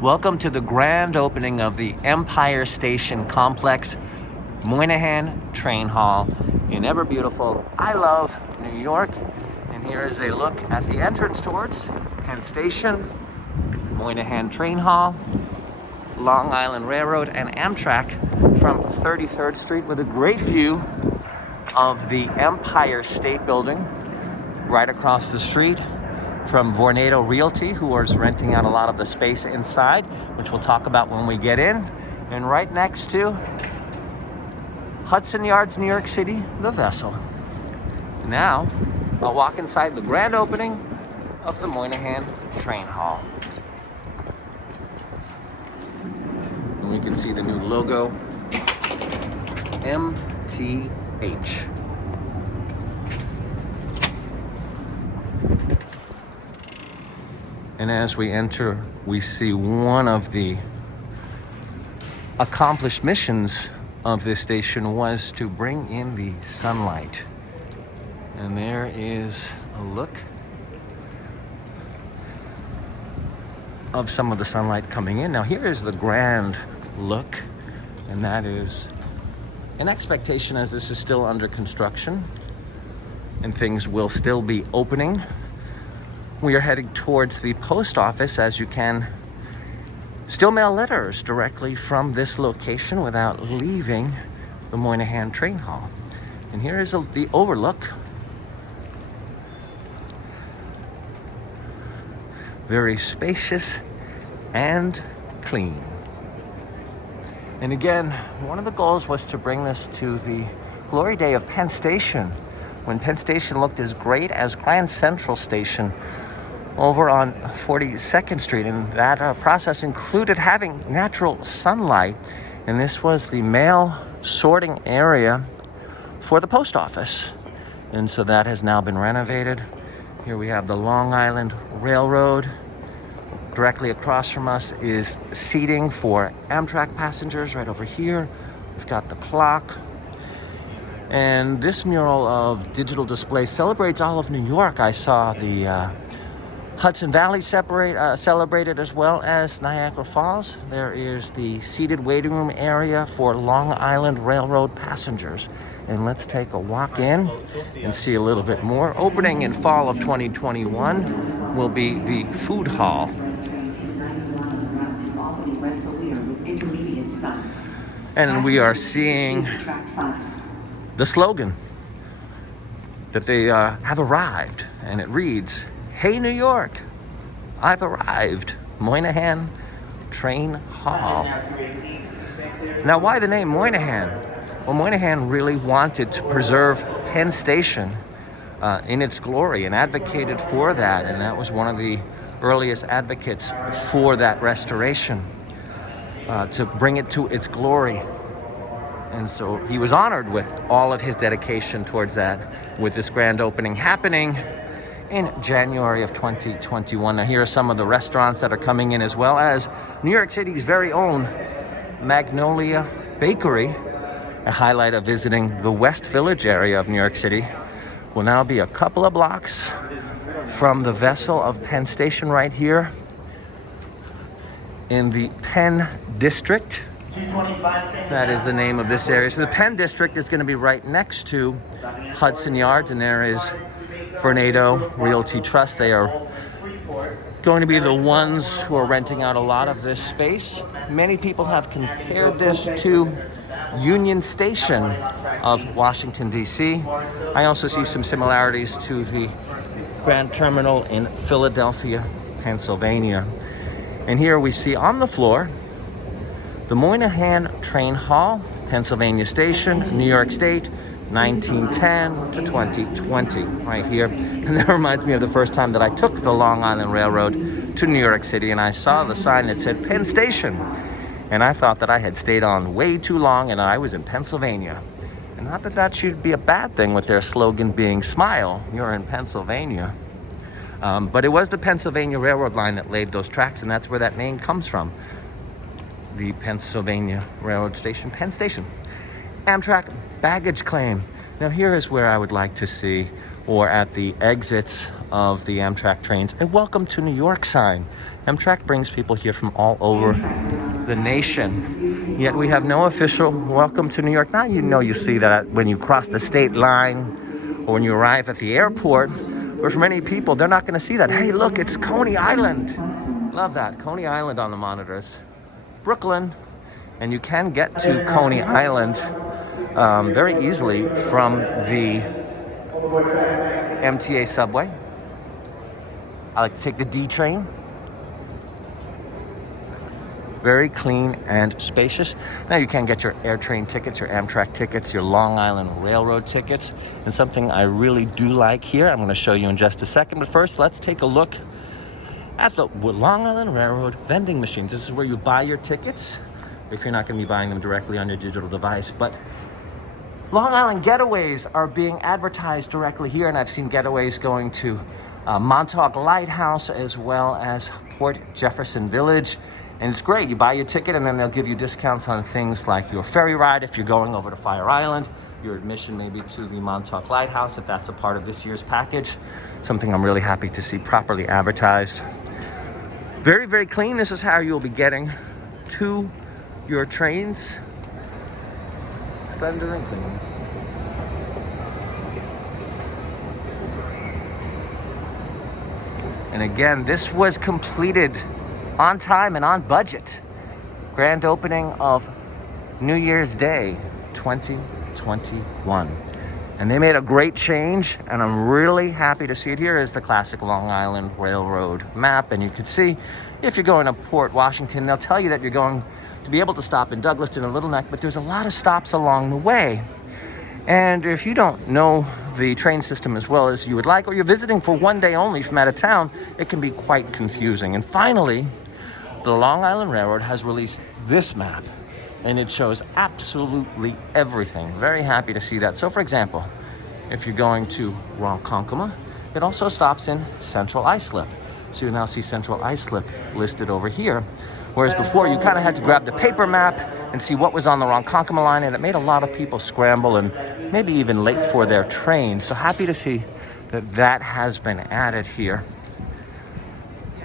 Welcome to the grand opening of the Empire Station Complex, Moynihan Train Hall in ever beautiful, I love New York. And here is a look at the entrance towards Penn Station, Moynihan Train Hall, Long Island Railroad, and Amtrak from 33rd Street with a great view of the Empire State Building right across the street from Vornado Realty, who is renting out a lot of the space inside, which we'll talk about when we get in. And right next to Hudson Yards, New York City, the vessel. Now, I'll walk inside the grand opening of the Moynihan Train Hall. And we can see the new logo, MTH. And as we enter, we see one of the accomplished missions of this station was to bring in the sunlight. And there is a look of some of the sunlight coming in. Now here is the grand look, and that is an expectation, as this is still under construction and things will still be opening. We are heading towards the post office, as you can still mail letters directly from this location without leaving the Moynihan Train Hall. And here is the overlook. Very spacious and clean. And again, one of the goals was to bring this to the glory day of Penn Station, when Penn Station looked as great as Grand Central Station over on 42nd Street, and that process included having natural sunlight. And this was the mail sorting area for the post office. And so that has now been renovated. Here we have the Long Island Railroad. Directly across from us is seating for Amtrak passengers right over here. We've got the clock. And this mural of digital displays celebrates all of New York. I saw the Hudson Valley celebrated, as well as Niagara Falls. There is the seated waiting room area for Long Island Railroad passengers. And let's take a walk in and see a little bit more. Opening in fall of 2021 will be the food hall. And we are seeing the slogan that they have arrived, and it reads, "Hey New York, I've arrived, Moynihan Train Hall." Now, why the name Moynihan? Well, Moynihan really wanted to preserve Penn Station in its glory and advocated for that, and that was one of the earliest advocates for that restoration, to bring it to its glory. And so he was honored with all of his dedication towards that, with this grand opening happening in January of 2021. Now here are some of the restaurants that are coming in, as well as New York City's very own Magnolia Bakery. A highlight of visiting the West Village area of New York City will now be a couple of blocks from the vessel of Penn Station right here in the Penn District. That is the name of this area. So the Penn District is going to be right next to Hudson Yards, and there is Vornado Realty Trust. They are going to be the ones who are renting out a lot of this space. Many people have compared this to Union Station of Washington, D.C. I also see some similarities to the Grand Terminal in Philadelphia, Pennsylvania. And here we see on the floor the Moynihan Train Hall, Pennsylvania Station, New York State, 1910 to 2020, right here. And that reminds me of the first time that I took the Long Island Railroad to New York City, and I saw the sign that said Penn Station. And I thought that I had stayed on way too long and I was in Pennsylvania. And not that that should be a bad thing, with their slogan being "Smile, you're in Pennsylvania." But it was the Pennsylvania Railroad line that laid those tracks, and that's where that name comes from. The Pennsylvania Railroad Station, Penn Station. Amtrak baggage claim. Now here is where I would like to see, or at the exits of the Amtrak trains. A welcome to New York sign. Amtrak brings people here from all over the nation. Yet we have no official welcome to New York. Now you know you see that when you cross the state line or when you arrive at the airport. But for many people, they're not going to see that. Hey, look, it's Coney Island. Love that. Coney Island on the monitors. Brooklyn. And you can get to Coney Island very easily from the MTA subway. I like to take the D train. Very clean and spacious. Now you can get your AirTrain tickets, your Amtrak tickets, your Long Island Railroad tickets. And something I really do like here, I'm going to show you in just a second. But first, let's take a look at the Long Island Railroad vending machines. This is where you buy your tickets, if you're not going to be buying them directly on your digital device. But Long Island getaways are being advertised directly here, and I've seen getaways going to Montauk Lighthouse as well as Port Jefferson Village. And it's great. You buy your ticket and then they'll give you discounts on things like your ferry ride if you're going over to Fire Island, your admission maybe to the Montauk Lighthouse if that's a part of this year's package. Something I'm really happy to see properly advertised. Very, very clean. This is how you'll be getting to your trains. Slender and clean. And again, this was completed on time and on budget. Grand opening of New Year's Day 2021. And they made a great change, and I'm really happy to see it. Here is the classic Long Island Railroad map, and you can see if you're going to Port Washington, they'll tell you that you're going to be able to stop in Douglaston and Little Neck, but there's a lot of stops along the way. And if you don't know the train system as well as you would like, or you're visiting for one day only from out of town, it can be quite confusing. And finally, the Long Island Railroad has released this map, and it shows absolutely everything. Very happy to see that. So for example, if you're going to Ronkonkoma, it also stops in Central Islip. So you now see Central Islip listed over here. Whereas before you kind of had to grab the paper map and see what was on the Ronkonkoma line, and it made a lot of people scramble and maybe even late for their train. So happy to see that that has been added here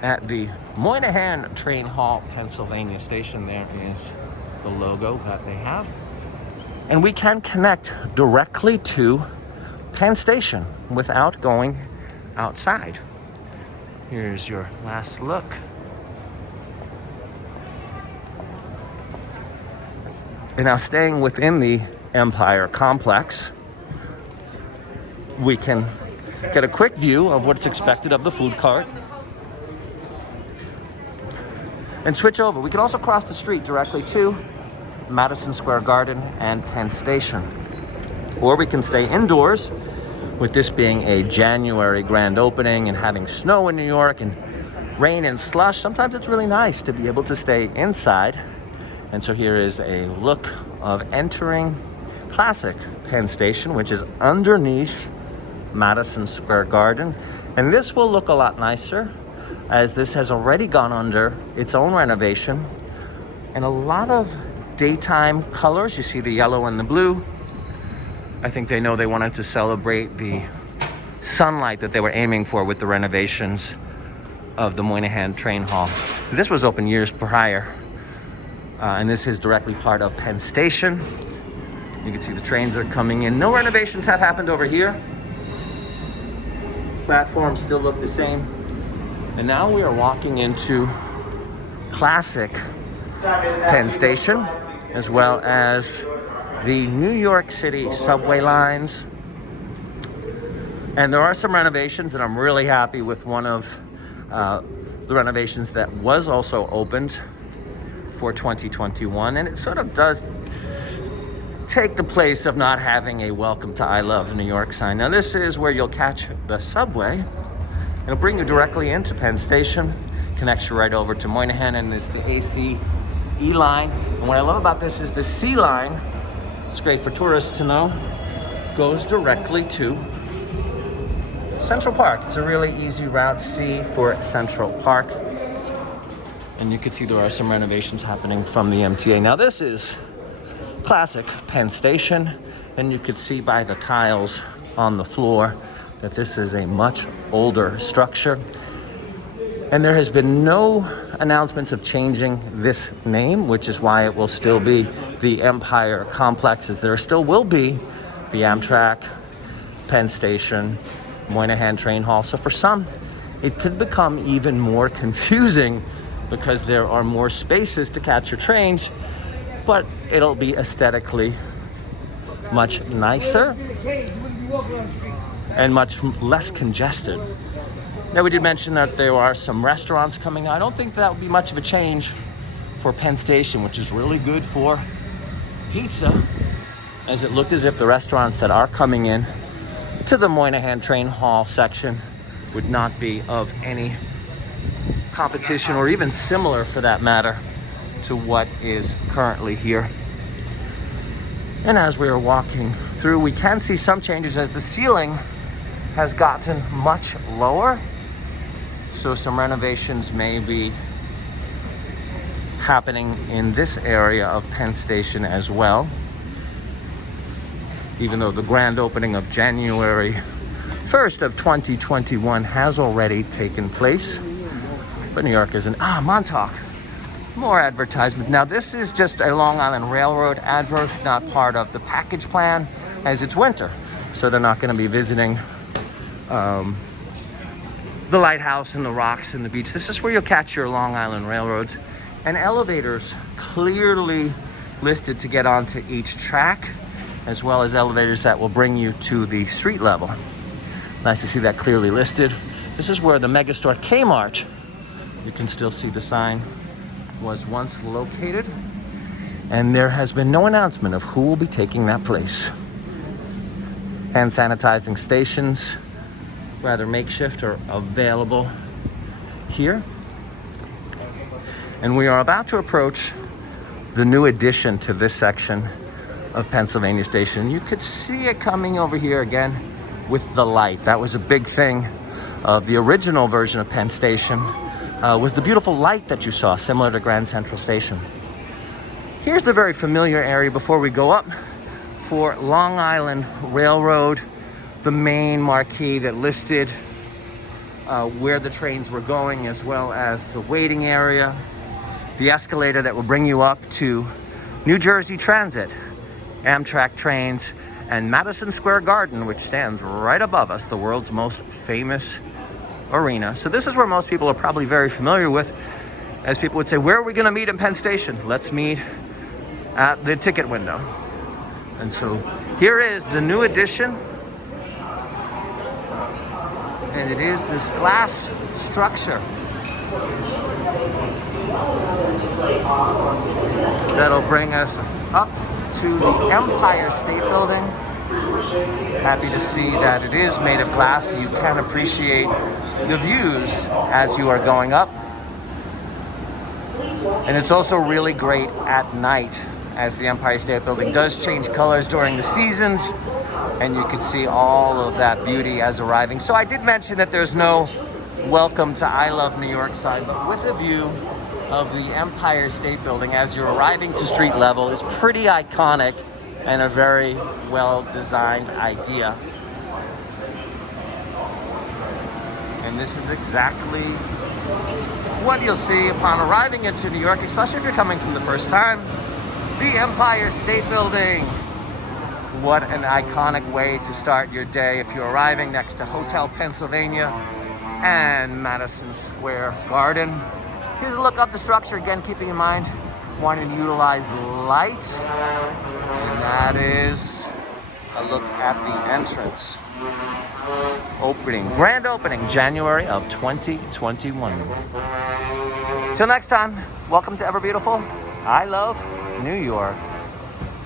at the Moynihan Train Hall, Pennsylvania station. There is the logo that they have. And we can connect directly to Penn Station without going outside. Here's your last look. And now staying within the Empire complex, we can get a quick view of what's expected of the food cart and switch over. We can also cross the street directly to Madison Square Garden and Penn Station. Or we can stay indoors, with this being a January grand opening and having snow in New York and rain and slush. Sometimes it's really nice to be able to stay inside. And so here is a look of entering classic Penn Station, which is underneath Madison Square Garden. And this will look a lot nicer, as this has already gone under its own renovation. And a lot of daytime colors. You see the yellow and the blue. I think they know they wanted to celebrate the sunlight that they were aiming for with the renovations of the Moynihan Train Hall. This was open years prior. And this is directly part of Penn Station. You can see the trains are coming in. No renovations have happened over here. Platforms still look the same. And now we are walking into classic Penn Station, as well as the New York City subway lines. And there are some renovations, and I'm really happy with one of the renovations that was also opened for 2021, and it sort of does take the place of not having a welcome to I Love New York sign. Now this is where you'll catch the subway. It'll bring you directly into Penn Station, connects you right over to Moynihan, and it's the AC E line. And what I love about this is the C line, it's great for tourists to know, goes directly to Central Park. It's a really easy route, C for Central Park. And you can see there are some renovations happening from the MTA. Now this is classic Penn Station, and you could see by the tiles on the floor that this is a much older structure. And there has been no announcements of changing this name, which is why it will still be the Empire Complex, as there still will be the Amtrak, Penn Station, Moynihan Train Hall. So for some, it could become even more confusing because there are more spaces to catch your trains, but it'll be aesthetically much nicer and much less congested. Now, we did mention that there are some restaurants coming. I don't think that would be much of a change for Penn Station, which is really good for pizza, as it looked as if the restaurants that are coming in to the Moynihan Train Hall section would not be of any competition, or even similar for that matter, to what is currently here. And as we are walking through, we can see some changes as the ceiling has gotten much lower. So some renovations may be happening in this area of Penn Station as well, even though the grand opening of January 1st of 2021 has already taken place. But New York isn't. Montauk. More advertisement. Now, this is just a Long Island Railroad advert, not part of the package plan, as it's winter. So they're not going to be visiting the lighthouse and the rocks and the beach. This is where you'll catch your Long Island Railroads. And elevators clearly listed to get onto each track, as well as elevators that will bring you to the street level. Nice to see that clearly listed. This is where the megastore Kmart, you can still see the sign, was once located. And there has been no announcement of who will be taking that place. Hand sanitizing stations, rather makeshift, are available here. And we are about to approach the new addition to this section of Pennsylvania Station. You could see it coming over here again with the light. That was a big thing of the original version of Penn Station, was the beautiful light that you saw, similar to Grand Central Station. Here's the very familiar area before we go up for Long Island Railroad, the main marquee that listed where the trains were going, as well as the waiting area, the escalator that will bring you up to New Jersey Transit, Amtrak trains, and Madison Square Garden, which stands right above us, the world's most famous arena. So this is where most people are probably very familiar with, as people would say, where are we going to meet in Penn Station? Let's meet at the ticket window. And so here is the new addition. And it is this glass structure that'll bring us up to the Empire State Building. Happy to see that it is made of glass, so you can appreciate the views as you are going up. And it's also really great at night, as the Empire State Building does change colors during the seasons, and you can see all of that beauty as arriving. So I did mention that there's no welcome to I Love New York sign, but with a view of the Empire State Building as you're arriving to street level is pretty iconic and a very well-designed idea. And this is exactly what you'll see upon arriving into New York, especially if you're coming from the first time. The Empire State Building. What an iconic way to start your day if you're arriving next to Hotel Pennsylvania and Madison Square Garden. Here's a look up the structure, again, keeping in mind wanting to utilize light. And that is a look at the entrance. Grand opening, January of 2021. Till next time, welcome to Ever Beautiful. I love New York.